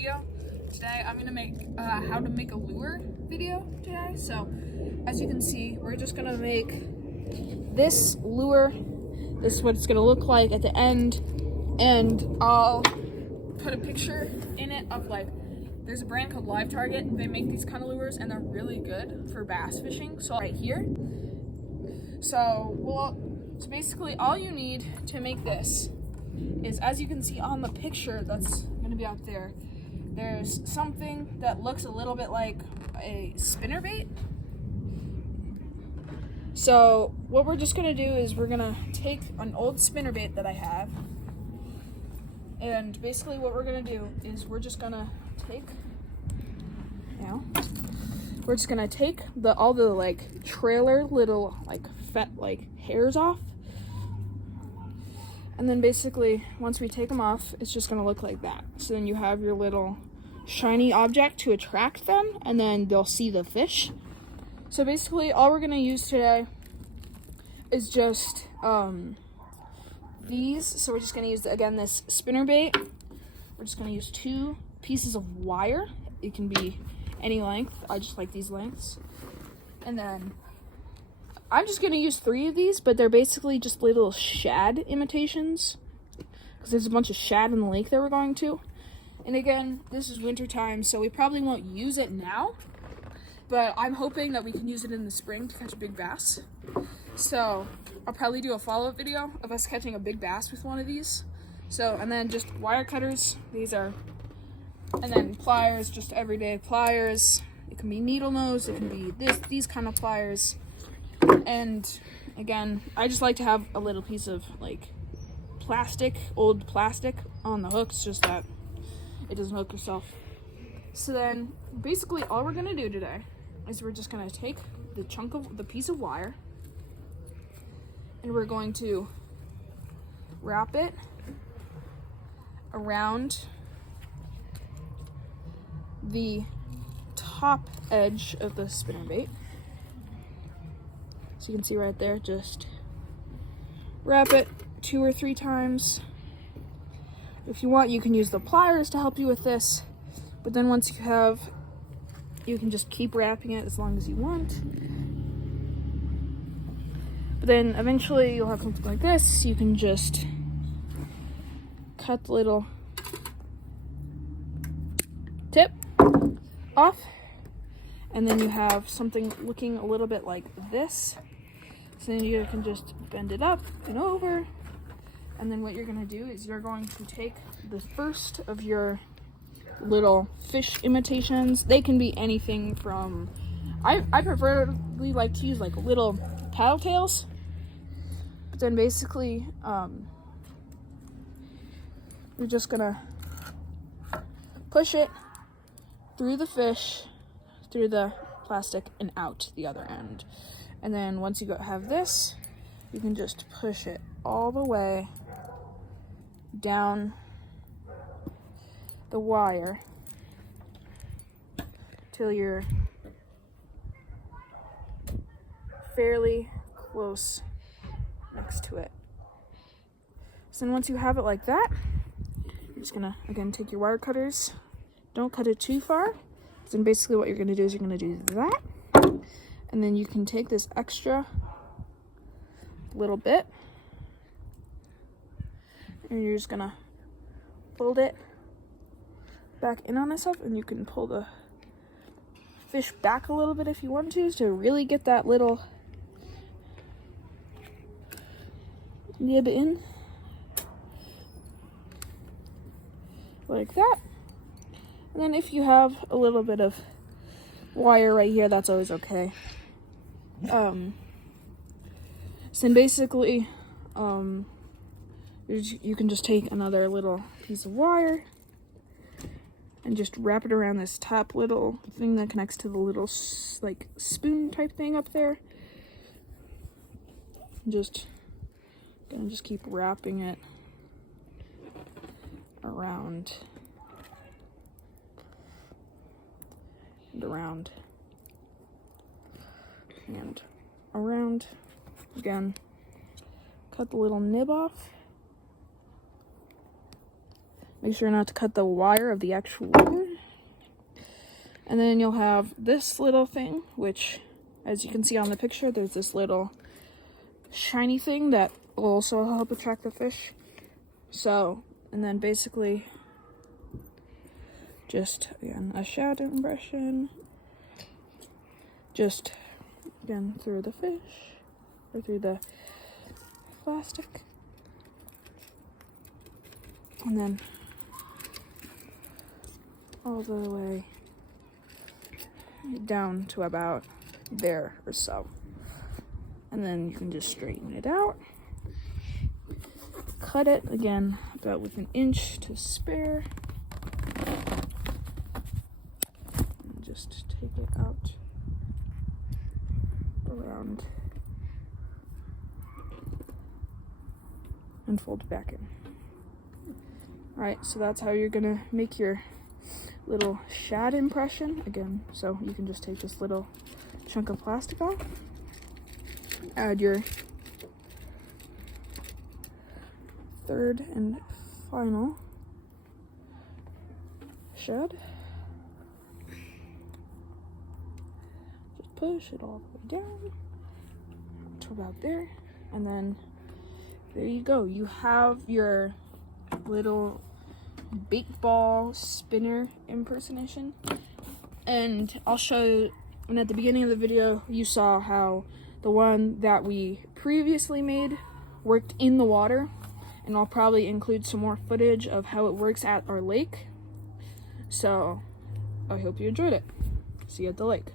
video. Today I'm gonna make how to make a lure video today. So as you can see, we're just gonna make this lure. This is what it's gonna look like at the end, and I'll put a picture in it of there's a brand called Live Target. They make these kind of lures and they're really good for bass fishing. So right here. So basically all you need to make this is, as you can see on the picture that's gonna be out there, there's something that looks a little bit like a spinnerbait. So what we're just gonna do is we're gonna take an old spinnerbait that I have, and basically what we're gonna do is we're just gonna take all the trailer little fat hairs off, and then basically once we take them off, it's just gonna look like that. So then you have your little shiny object to attract them, and then they'll see the fish. So basically all we're gonna use today is just these. So we're just gonna use again this spinnerbait. We're just gonna use 2 pieces of wire. It can be any length. I just like these lengths. And then I'm just gonna use 3 of these, but they're basically just little shad imitations, because there's a bunch of shad in the lake that we're going to. And again, this is winter time, so we probably won't use it now, but I'm hoping that we can use it in the spring to catch a big bass. So I'll probably do a follow-up video of us catching a big bass with one of these. So, and then just wire cutters. These are, and then pliers, just everyday pliers. It can be needle nose, it can be these kind of pliers. And again, I just like to have a little piece of old plastic on the hooks, just that it doesn't hook yourself. So then basically all we're gonna do today is we're just gonna take the piece of wire, and we're going to wrap it around the top edge of the spinnerbait. So you can see right there, just wrap it 2 or 3 times. If you want, you can use the pliers to help you with this, but then once you can just keep wrapping it as long as you want. But then eventually you'll have something like this. You can just cut the little tip off, and then you have something looking a little bit like this. So then you can just bend it up and over, and then what you're going to do is you're going to take the first of your little fish imitations. They can be anything from, I preferably like to use little paddle tails, but then basically you're just gonna push it through the fish, through the plastic, and out the other end. And then once you have this, you can just push it all the way down the wire till you're fairly close next to it. So then once you have it like that, you're just gonna again take your wire cutters. Don't cut it too far. So then basically what you're gonna do is you're gonna do that, and then you can take this extra little bit and you're just gonna fold it back in on itself, and you can pull the fish back a little bit if you want to really get that little nib in, like that. And then if you have a little bit of wire right here, that's always okay. So then basically you can just take another little piece of wire and just wrap it around this top little thing that connects to the little spoon type thing up there. Just keep wrapping it around and around and around. Again, cut the little nib off, Make sure not to cut the wire of the actual lure. And then you'll have this little thing, which, as you can see on the picture, there's this little shiny thing that will also help attract the fish. So, and then basically, just, again, a shadow impression. Just, again, through the fish, or through the plastic. And then all the way down to about there or so. And then you can just straighten it out. Cut it, again, about with 1 inch to spare. And just take it out around and fold it back in. Alright, so that's how you're gonna make your little shad impression. Again, so you can just take this little chunk of plastic off, add your third and final shad. Just push it all the way down to about there, and then there you go. You have your little Baitball spinner impersonation. And I'll show you, and at the beginning of the video you saw how the one that we previously made worked in the water, and I'll probably include some more footage of how it works at our lake. So I hope you enjoyed it. See you at the lake.